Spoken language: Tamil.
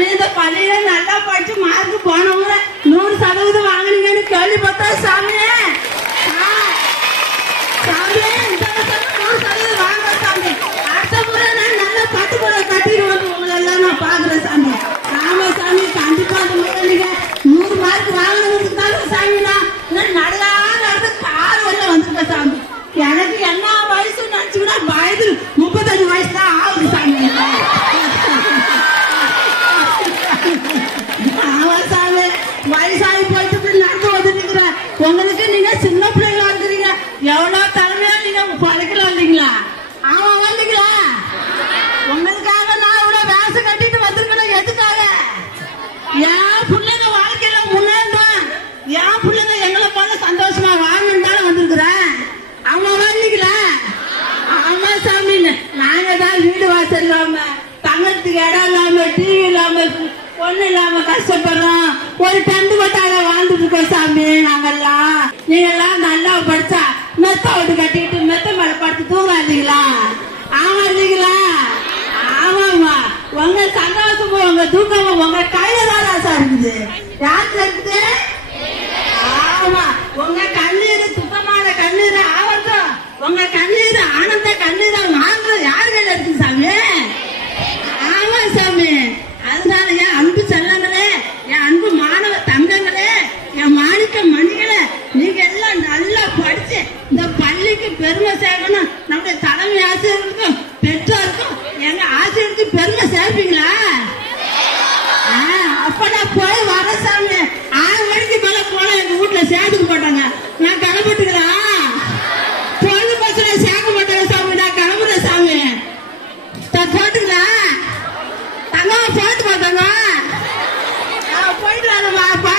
சாமி இந்த பள்ளியில நல்லா படிச்சு மார்க் போனவங்க நூறு சதவீதம் வாங்குனீங்கன்னு கேள்விப்பட்டா சாமி ஆ, சாமி இந்த வருஷம் நூறு சதவீதம் வாங்க சாமி அடுத்த முறை நான் நல்லா பட்டு புடவை கட்டிட்டு வந்து உங்களை எல்லாம் நான் பாக்குறேன் சாமி ஆமா சாமி கண்டிப்பா அந்த முறை நீங்க நூறு மார்க் வாங்கினதுக்கு தாங்க சாமி நான் இன்னும் நடலா நடந்து கார் வரல வந்திருக்கேன் சாமி எனக்கு என்ன வயசு நினைச்சுக்கிட்டா வயது முப்பத்தஞ்சு வயசு தான் ஆகுது சாமி ஆமா சாமி வயசாகி போயிட்டு நடந்து வந்துட்டு உங்களுக்கு நீங்க சின்ன பிள்ளைங்களா இருக்கிறீங்க. எவ்வளவு தலைமையா நீங்க பழக்கலாம் இல்லைங்களா? ஆமா வந்தீங்களா? உங்களுக்காக நான் இவ்வளவு வேஷம் கட்டிட்டு வந்திருக்கணும் எதுக்காக? என் பிள்ளைங்க வாழ்க்கையில முன்னேறணும் என் பிள்ளைங்க எங்களை போல சந்தோஷமா வாழணும் வந்திருக்கிறேன். ஆமா வந்தீங்களா? ஆமா சாமி. நாங்க தான் வீடு வாசல் இல்லாம தங்கத்துக்கு இடம் இல்லாம டிவி இல்லாம பொண்ணு இல்லாம கஷ்டப்படுறோம். ஒரு டென்ட் கொட்டால வாழ்ந்துட்டு இருக்கோம் சாமி நாங்கெல்லாம். நீங்க எல்லாம் நல்லா படிச்சா மெத்த விட்டு கட்டிட்டு மெத்த மேல படுத்து தூங்காதீங்களா? ஆமா இல்லைங்களா? ஆமாமா உங்க சந்தோஷமும் உங்க தூக்கமும் உங்க கையில தான் ராசா இருக்குது. யாருக்கு இருக்குது ஆமா உங்க கண்ணீர் சுத்தமான கண்ணீர் ஆவட்டும் உங்க கண்ணீர் ஆனந்த கண்ணீரை வாங்க யார் கையில இருக்கு சாமி ஆமா சாமி அதனால என் அன்பு செல்லங்களே என் அன்பு மாணவ தங்கங்களே என் மாணிக்க மணிகளே நீங்க எல்லாம் நல்லா படிச்சு இந்த பள்ளிக்கு பெருமை சேர்க்கணும். நம்முடைய தலைமை ஆசிரியருக்கும் பெற்றோருக்கும் எங்க ஆசிரியருக்கு பெருமை சேர்ப்பீங்களா? ஆ, அப்ப நான் போய் வர சாமி. ஆறு மணிக்கு மேல போனா எங்க வீட்டுல சேர்த்துக்க மாட்டாங்க. நான் கிளம்பிட்டுக்கிறேன். பொண்ணு பசங்க சேர்க்க மாட்டாங்க சாமி. நான் கிளம்புறேன் சாமி. த- போட்டுக்கலாம் தங்க போட்டு பார்த்தாங்க போயிட்டு வரமா